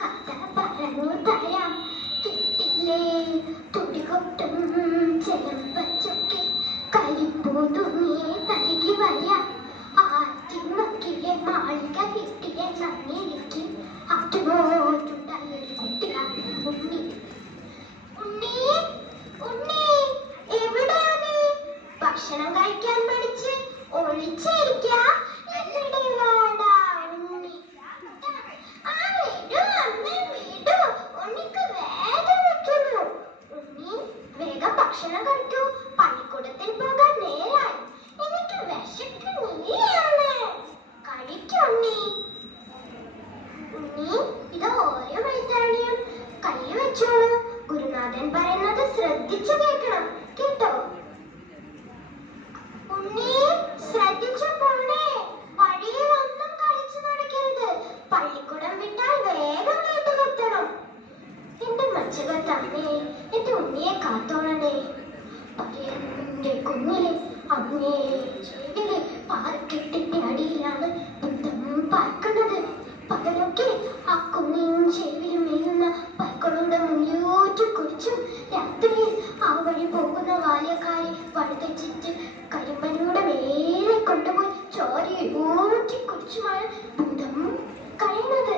കഥ പറഞ്ഞു തരാം കിട്ടില്ലേ തുടികൊട്ടും ചെലമ്പച്ചൊക്കെ കരിപ്പൂതുങ്ങിയെ തരികി വരാം ആറ്റിനൊക്കിലെ മാളിക കിട്ടിയ നന്നിരിക്കും ആറ്റുപോയിട്ടുണ്ടായൊരു കുട്ടിയാണ് ഉണ്ണി. ഉണ്ണി ഉണ്ണി എവിടെയാണ്? ഭക്ഷണം കഴിക്കാൻ പഠിച്ച് ഒളിച്ചിരിക്ക. ഭക്ഷണം കഴിക്കൂ, പള്ളിക്കൂടത്തിൽ പോകാൻ നേരായി. എനിക്ക് വിശക്കുന്നില്ലാണ്. കഴിക്കുണ്ണി. ഉണ്ണി ഇത് ഓരോ വൈദ്യാണിയും കയ്യിൽ വെച്ചോളൂ. ഗുരുനാഥൻ പറയുന്നത് ശ്രദ്ധിച്ചു കേൾക്കണം കേട്ടോ. ഉണ്ണി ശ്രദ്ധിച്ചു പോണേ. വഴിയിൽ ഒന്നും കളിച്ചു നടക്കരുത്. പള്ളിക്കൂടം വിട്ടാൽ വേഗം വീട്ടിലെത്തണം. എന്റെ മച്ചകൾ തന്നെ എന്റെ ഉണ്ണിയെ കാത്തോളണേ. എന്റെ കുഞ്ഞിലെ അങ്ങേ ചെവിലെ പാറക്കെട്ടിന്റെ അടിയിലാണ് ബുദ്ധം പാർക്കുന്നത്. പകലൊക്കെ ആ കുഞ്ഞിയും ചെവിലും മേയുന്ന പൈക്കളുടെ മുന്നിലോട്ട് കുടിച്ചും രാത്രിയിൽ ആ വഴി പോകുന്ന ബാല്യക്കാരെ വഴുതെച്ചിട്ട് കരിമ്പനിയുടെ മേലെ കൊണ്ടുപോയി ചോരയെ ഊറ്റി കുടിച്ചുമാണ് ബുദ്ധം കഴിയുന്നത്.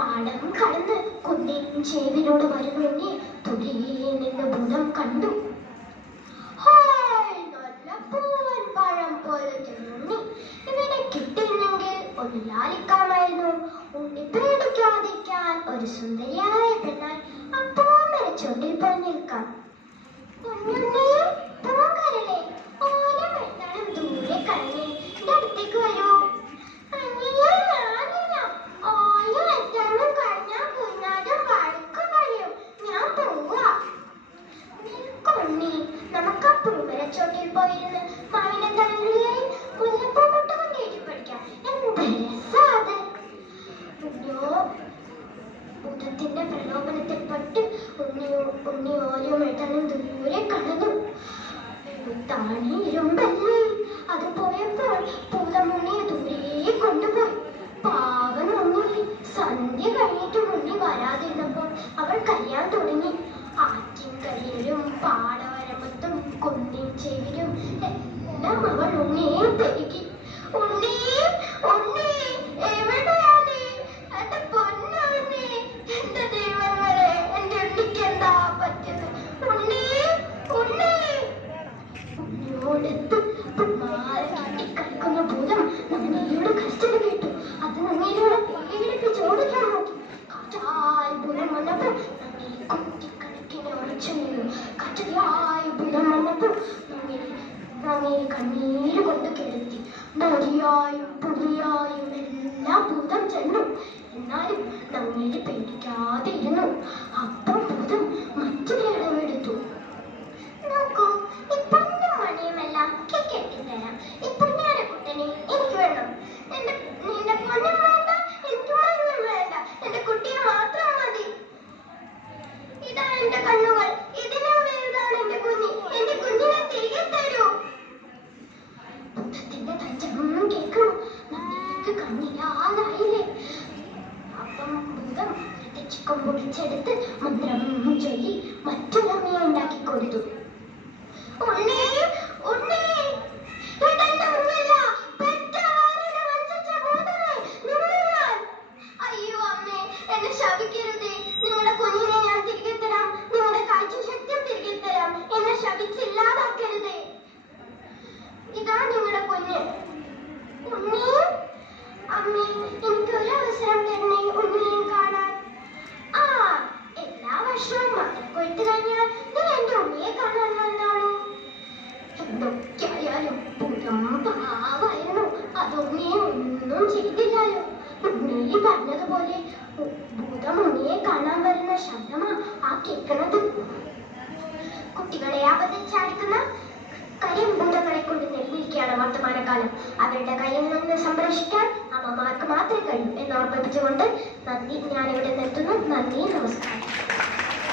പാടം കടന്ന് കുന്നിൻ ചെവിലൂടെ വരുന്നുണ്ണി തുടിയിൽ നിന്ന് ബുധം കണ്ടു. നല്ല പൂവൻ പഴം പോലത്തെ ഉണ്ണി. ഇവനെ കിട്ടിയിരുന്നെങ്കിൽ ഒന്ന് ലാലിക്കാമായിരുന്നു. ഉണ്ണി പേടിക്കാതിരിക്കാൻ ഒരു സുന്ദരിയായ പെണ്ണായി അപ്പോൾ ചുണ്ടിൽ പറഞ്ഞേക്കാം. കുഞ്ഞുണ്ണി പോകരല്ലേ, ഓരോ വെട്ടാനും ദൂരെ കഴിഞ്ഞ് എന്റെ അടുത്തേക്ക് വരൂ. ചോട്ടിൽ പോയിരുന്ന് മാവിനെ തലകളിലായി മുല്ലപ്പൂ മുട്ടുകൊണ്ട് എഴുതി പഠിക്കാം. എന്ത് രസാത്! ബുധത്തിന്റെ പ്രലോഭനത്തിൽപ്പെട്ട് ഉണ്ണി ഓരോ മെട്ടാനും ദൂരെ കടന്നു. താണി ഇരുമ്പല്ലേ. അത് പോയപ്പോൾ പൂതമുണ്ണിയെ ദൂരെ കൊണ്ടുപോയി. പാവം ഉണ്ണി. സന്ധ്യ കഴിഞ്ഞിട്ട് ഉണ്ണി വരാതിരുന്നപ്പോൾ അവൾ കരയാൻ തുടങ്ങി. ആറ്റിൻകരയിലും പാടവരമ്പത്തും കുന്നിൻ ചെവിലും എല്ലാം അവൾ ഉണ്ണിയെ പെരുകി. ഉണ്ണി ഉണ്ണി എവിടെയാണ്? എന്റെ പൊന്നുണ്ണി, എന്റെ ദൈവങ്ങളെ, എന്റെ ഉണ്ണിക്ക് എന്താ പറ്റിയത്? ഉണ്ണി ഉണ്ണി. ഉണ്ണിയോടത്ത് കളിക്കുന്ന ഭൂതം നങ്ങിയുടെ കഷ്ടത കേട്ടു. അത് നങ്ങിയിലൂടെ പേടിപ്പിച്ച് ഓടിക്കാൻ നോക്കി. കാറ്റായി ഭൂതം വന്നപ്പോൾ നങ്ങി കുട്ടിക്കണക്കിനെ ഒളിച്ചു വീണു. കാറ്റായി ഭൂതം വന്നപ്പോൾ നങ്ങി കണ്ണീര് കൊണ്ട് കിടത്തി. നരിയായും പുലിയായും എല്ലാം ഭൂതം ചെന്നു. എന്നാലും നങ്ങിയെ പേടിക്കാതെ ഇരുന്നു. അപ്പം ഭൂതം മറ്റൊരു ഇടമെടുത്തു. നോക്കൂ, ഈ പൊന്നും മണിയുമെല്ലാം കെട്ടിത്തരാം. ഈ പുണ്യാരക്കുട്ടനെ എനിക്ക് വേണം. നിന്റെ പൊന്നും വേണ്ട, എനിക്ക് മരുന്നും വേണ്ട, എന്റെ കുട്ടിയെ മാത്രം മതി. ഇതാണ് എന്റെ കണ്ണുകൾ, ഇതിനും വലുതാണ് എന്റെ കുഞ്ഞി. എന്റെ കുഞ്ഞിനെ തിരികെ തരൂ. ബുദ്ധത്തിന്റെ തഞ്ചം കേൾക്കണം. നമുക്ക് കണ്ണിലാതായില്ലേ. അപ്പം ബുദ്ധം ചിക്കം പൊടിച്ചെടുത്ത് മന്ത്രം ചൊല്ലി മറ്റൊരമ്മയെ ഉണ്ടാക്കി കൊടുത്തു. ഉണ്ണി ഉണ്ണി, ഇതെന്റെ ഉണ്ണല്ല, പെറ്റ വാലിനെ വഞ്ചിച്ച ഭൂതമേ, നിങ്ങളാൽ. അയ്യോ അമ്മേ, എന്നെ ശപിക്കരുതേ. നിങ്ങളുടെ കുഞ്ഞിനെ ഞാൻ തിരികെ തരാം. നിങ്ങളുടെ കാഴ്ച ശക്തിയും തിരികെ തരാം. എന്നെ ശപിച്ചില്ലാതാക്കരുതേ. ഇതാ നിങ്ങളുടെ കുഞ്ഞ്. ഉണ്ണി അമ്മേ, എനിക്ക് ഒരു അവസരം തരണേ ഉണ്ണിയെ കാണാൻ. ആ, എല്ലാ വർഷവും മകരക്കൊയ്ത്ത് കഴിഞ്ഞാൽ നീ എന്റെ ഉണ്ണിയെ കാണാൻ വന്നാളൂ. എന്തൊക്കെയായാലും ഭൂതം പാവായിരുന്നു. അതുണ്ണിയെ ഒന്നും ചെയ്തില്ലാലോ. ഉണ്ണി പറഞ്ഞതുപോലെ ഭൂതം ഉണ്ണിയെ കാണാൻ വരുന്ന ശബ്ദമാ ആ കേൾക്കുന്നത്. കുട്ടികളെ അപതച്ചാടിക്കുന്ന കരിമ്പൂതങ്ങളെ കൊണ്ട് നിരന്നിരിക്കുകയാണ് വർത്തമാനകാലം. അവരുടെ കയ്യിൽ നിന്ന് സംരക്ഷിക്കാൻ അമ്മമാർക്ക് മാത്രമേ കഴിയൂ എന്ന് ഓർമ്മിപ്പിച്ചുകൊണ്ട് ഞാനിവിടെ നിർത്തുന്നു. നന്ദി, നമസ്കാരം.